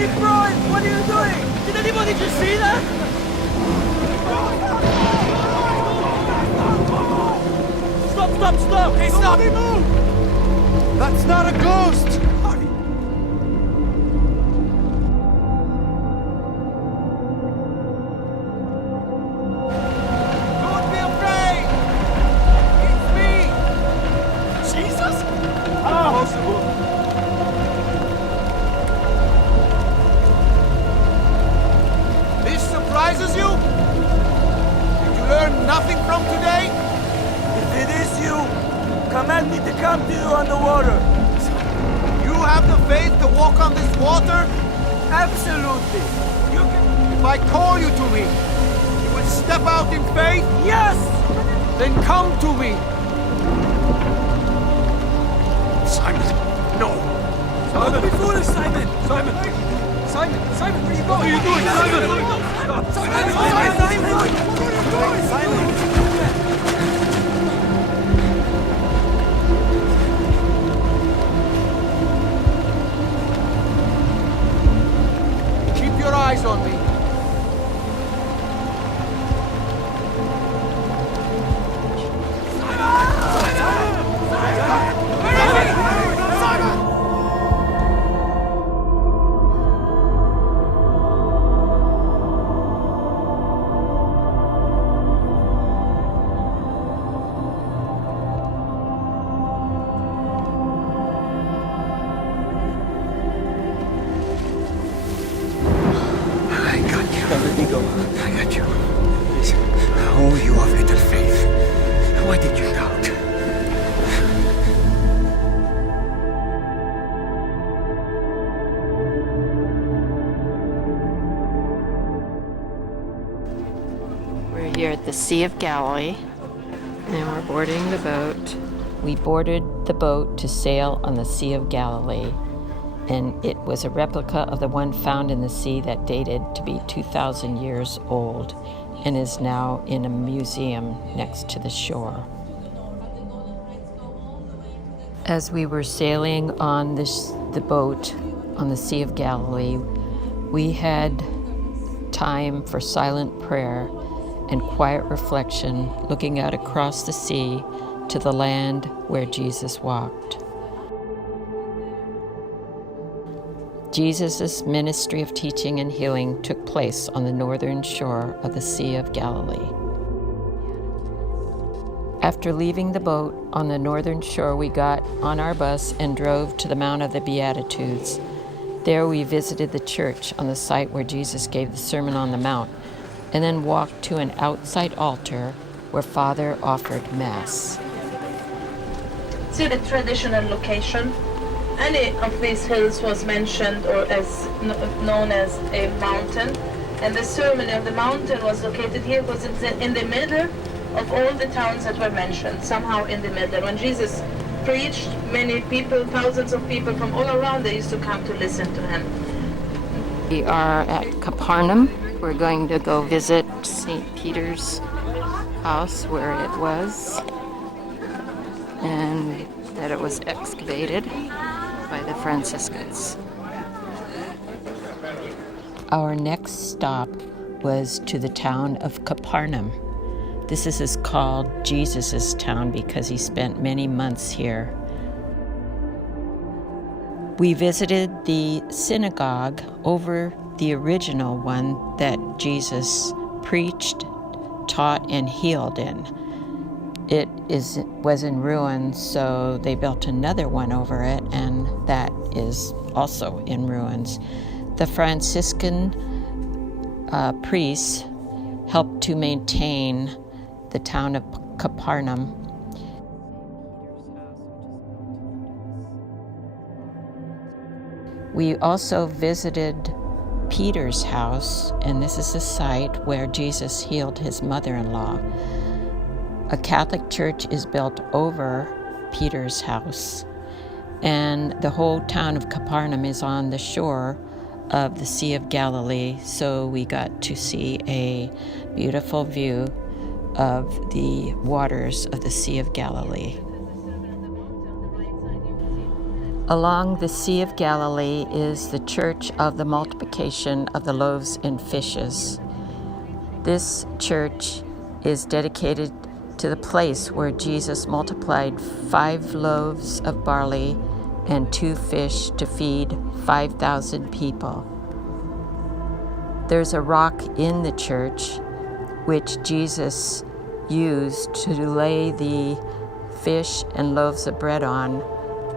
Keep rowing! What are you doing? Did anybody just see that? Stop! Hey, stop! Somebody move! That's not a ghost! Don't be afraid! It's me! Jesus? How possible? This surprises you? Did you learn nothing from today? If it is you, command me to come to you on the water. You have the faith to walk on this water? Absolutely. You can... If I call you to me, you will step out in faith? Yes! Then come to me. Simon, no. Don't be foolish, Simon. Simon, where are you going? What are you doing, Simon? Simon! What are you doing, Simon? Your eyes on me. I got you. Oh, you have little faith. Why did you doubt? We're here at the Sea of Galilee, and we're boarding the boat. We boarded the boat to sail on the Sea of Galilee, and it was a replica of the one found in the sea that dated to be 2,000 years old and is now in a museum next to the shore. As we were sailing on the boat on the Sea of Galilee, we had time for silent prayer and quiet reflection, looking out across the sea to the land where Jesus walked. Jesus' ministry of teaching and healing took place on the northern shore of the Sea of Galilee. After leaving the boat on the northern shore, we got on our bus and drove to the Mount of the Beatitudes. There we visited the church on the site where Jesus gave the Sermon on the Mount, and then walked to an outside altar where Father offered Mass. See the traditional location. Any of these hills was mentioned or as known as a mountain, and the ceremony of the mountain was located here because it's in the middle of all the towns that were mentioned, somehow in the middle. When Jesus preached, many people, thousands of people from all around, they used to come to listen to him. We are at Capernaum. We're going to go visit St. Peter's house where it was, and that it was excavated by the Franciscans. Our next stop was to the town of Capernaum. This is called Jesus' town because he spent many months here. We visited the synagogue over the original one that Jesus preached, taught, and healed in. It was in ruins, so they built another one over it, and that is also in ruins. The Franciscan priests helped to maintain the town of Capernaum. We also visited Peter's house, and this is the site where Jesus healed his mother-in-law. A Catholic church is built over Peter's house, and the whole town of Capernaum is on the shore of the Sea of Galilee, so we got to see a beautiful view of the waters of the Sea of Galilee. Along the Sea of Galilee is the Church of the Multiplication of the Loaves and Fishes. This church is dedicated to the place where Jesus multiplied 5 loaves of barley and 2 fish to feed 5,000 people. There's a rock in the church which Jesus used to lay the fish and loaves of bread on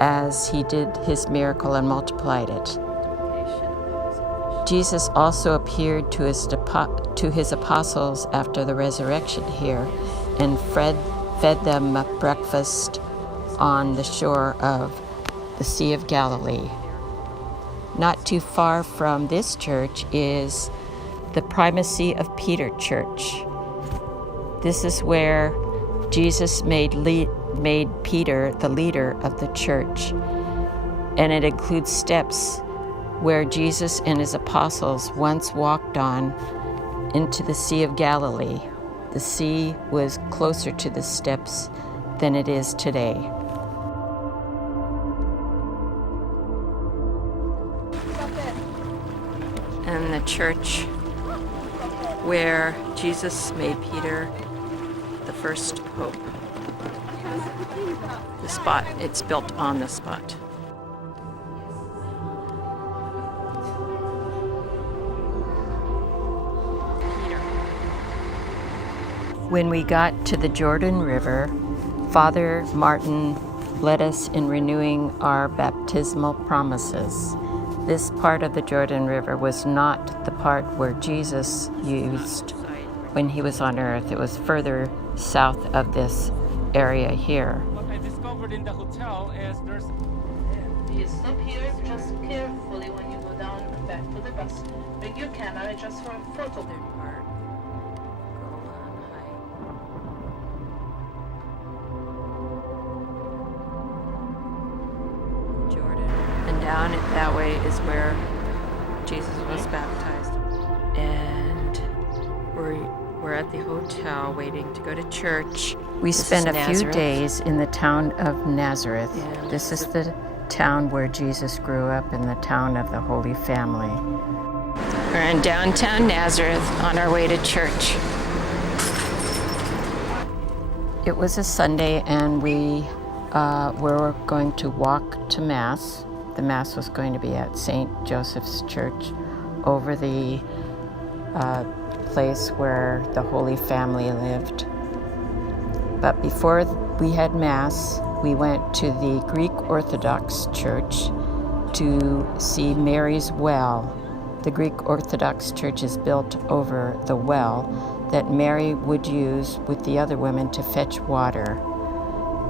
as he did his miracle and multiplied it. Jesus also appeared to his apostles after the resurrection here and fed them breakfast on the shore of the Sea of Galilee. Not too far from this church is the Primacy of Peter Church. This is where Jesus made Peter the leader of the church, and it includes steps where Jesus and his apostles once walked on into the Sea of Galilee. The sea was closer to the steps than it is today. And the church where Jesus made Peter the first pope. The spot, it's built on the spot. When we got to the Jordan River, Father Martin led us in renewing our baptismal promises. This part of the Jordan River was not the part where Jesus used when he was on earth. It was further south of this area here. What I discovered in the hotel is there's... You stop here just carefully when you go down and back to the bus. Bring your camera just for a photo. Down that way is where Jesus was baptized. And we're at the hotel waiting to go to church. We spent a few days in the town of Nazareth. This is the town where Jesus grew up, in the town of the Holy Family. We're in downtown Nazareth on our way to church. It was a Sunday and we were going to walk to Mass. The Mass was going to be at St. Joseph's Church over the place where the Holy Family lived. But before we had Mass, we went to the Greek Orthodox Church to see Mary's well. The Greek Orthodox Church is built over the well that Mary would use with the other women to fetch water.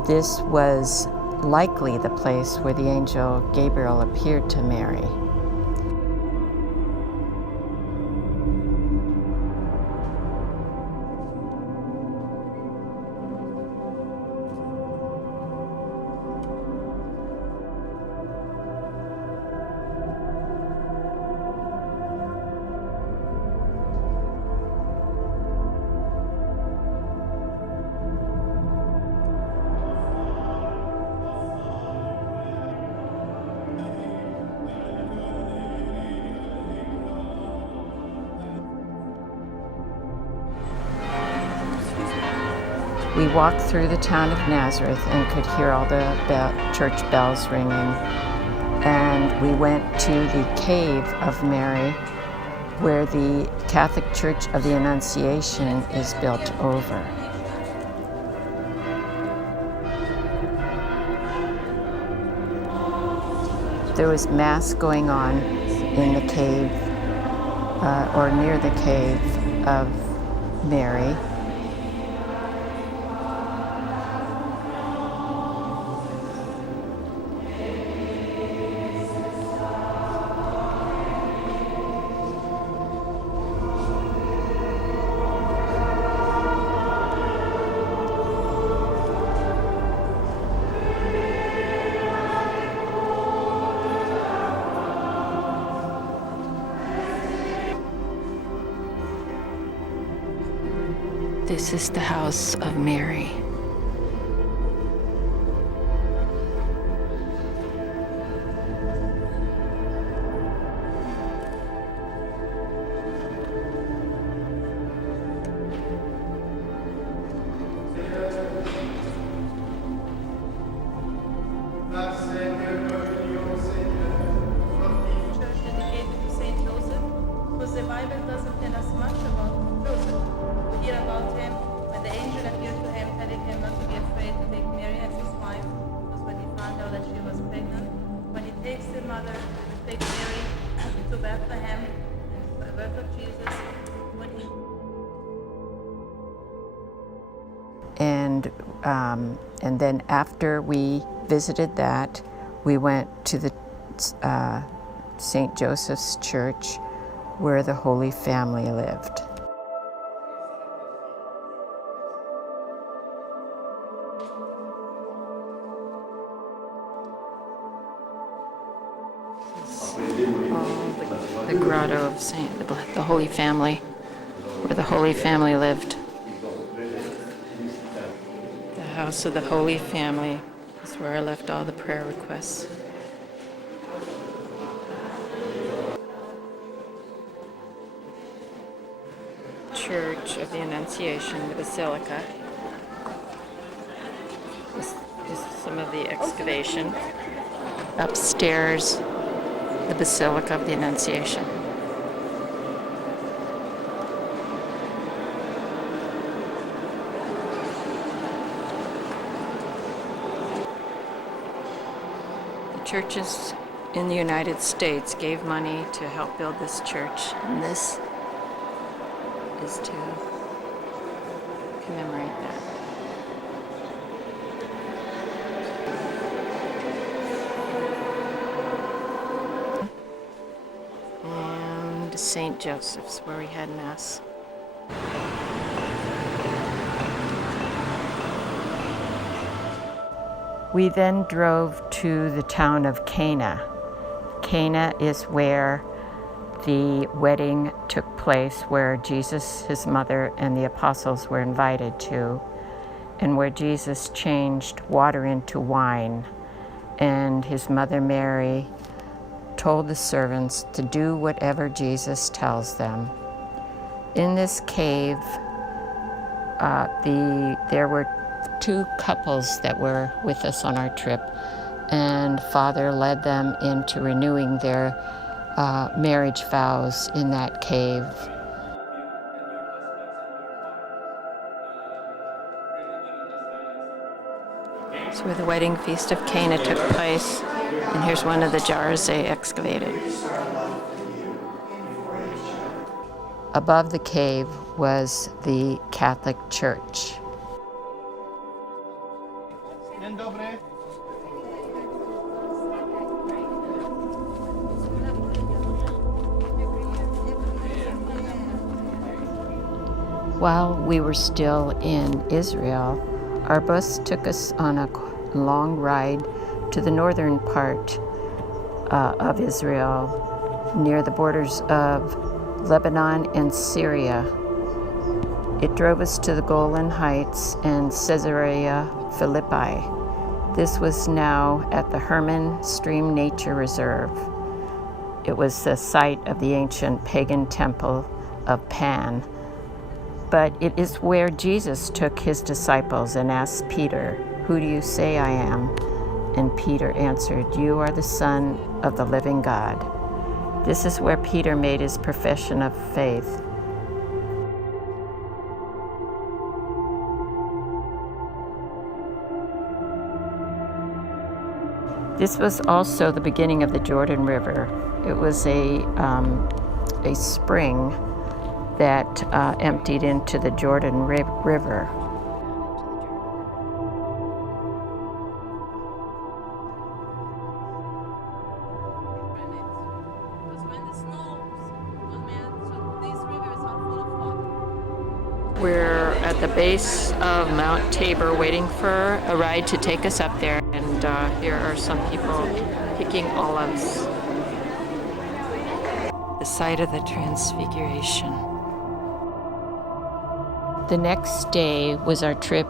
This was likely the place where the angel Gabriel appeared to Mary. We walked through the town of Nazareth and could hear all the church bells ringing. And we went to the cave of Mary, where the Catholic Church of the Annunciation is built over. There was Mass going on in the cave, or near the cave of Mary. This is the house of Mary. mother take Mary to Bethlehem for the birth of Jesus. When he And then after we visited that, we went to the St. Joseph's Church, where the Holy Family lived. The grotto of the Holy Family, where the Holy Family lived. The house of the Holy Family is where I left all the prayer requests. Church of the Annunciation, the Basilica. This is some of the excavation. Upstairs, the Basilica of the Annunciation. The churches in the United States gave money to help build this church, and this is to commemorate that. And St. Joseph's, where we had Mass. We then drove to the town of Cana. Cana is where the wedding took place, where Jesus, his mother, and the apostles were invited to, and where Jesus changed water into wine. And his mother Mary told the servants to do whatever Jesus tells them. In this cave, there were two couples that were with us on our trip, and Father led them into renewing their marriage vows in that cave. So where the wedding feast of Cana took place, and here's one of the jars they excavated. Above the cave was the Catholic Church. While we were still in Israel, our bus took us on a long ride to the northern part of Israel, near the borders of Lebanon and Syria. It drove us to the Golan Heights and Caesarea Philippi. This was now at the Hermon Stream Nature Reserve. It was the site of the ancient pagan temple of Pan. But it is where Jesus took his disciples and asked Peter, "Who do you say I am?" And Peter answered, "You are the Son of the living God." This is where Peter made his profession of faith. This was also the beginning of the Jordan River. It was a spring that emptied into the Jordan River. We're at the base of Mount Tabor waiting for a ride to take us up there, and here are some people picking olives. The site of the Transfiguration. The next day was our trip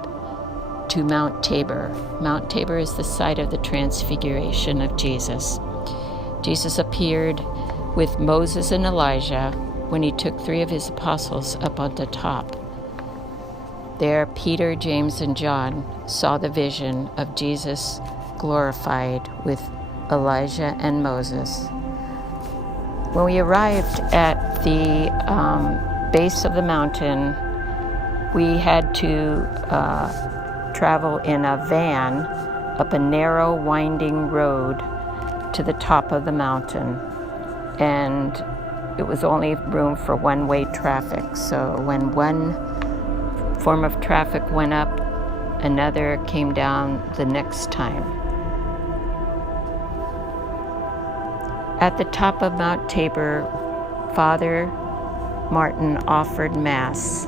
to Mount Tabor. Mount Tabor is the site of the Transfiguration of Jesus. Jesus appeared with Moses and Elijah when he took 3 of his apostles up on the top. There, Peter, James, and John saw the vision of Jesus glorified with Elijah and Moses. When we arrived at the base of the mountain, we had to travel in a van up a narrow, winding road to the top of the mountain, and it was only room for one-way traffic. So when one form of traffic went up, another came down the next time. At the top of Mount Tabor, Father Martin offered Mass.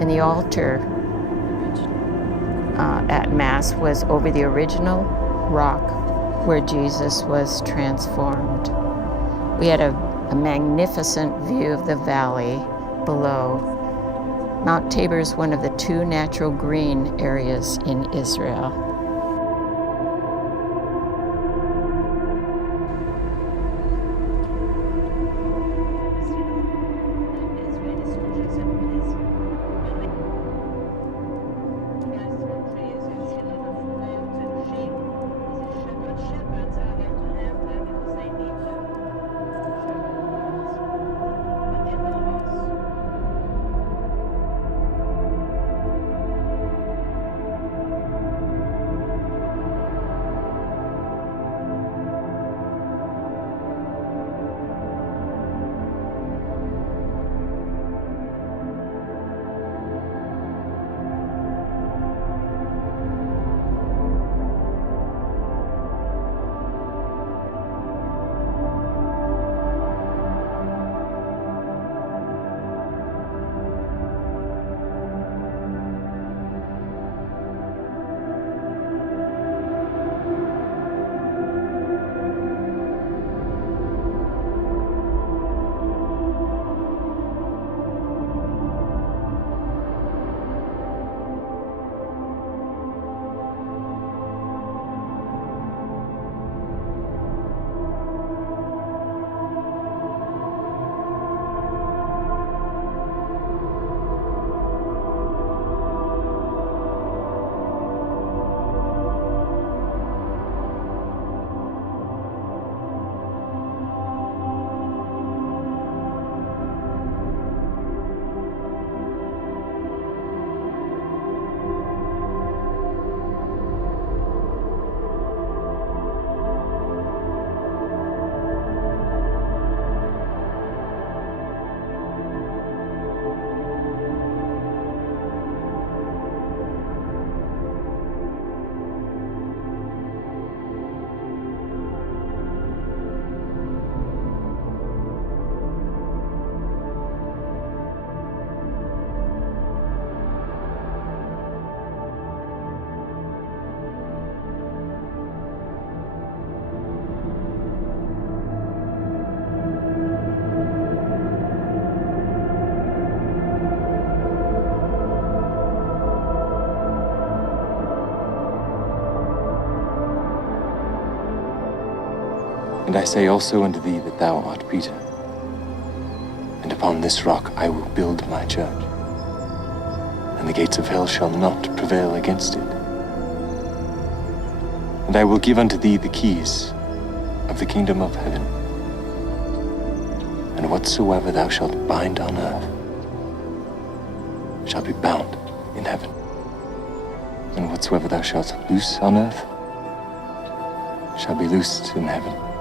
And the altar at Mass was over the original rock where Jesus was transformed. We had a magnificent view of the valley below. Mount Tabor is one of the 2 natural green areas in Israel. And I say also unto thee that thou art Peter, and upon this rock I will build my church, and the gates of hell shall not prevail against it. And I will give unto thee the keys of the kingdom of heaven, and whatsoever thou shalt bind on earth shall be bound in heaven, and whatsoever thou shalt loose on earth shall be loosed in heaven.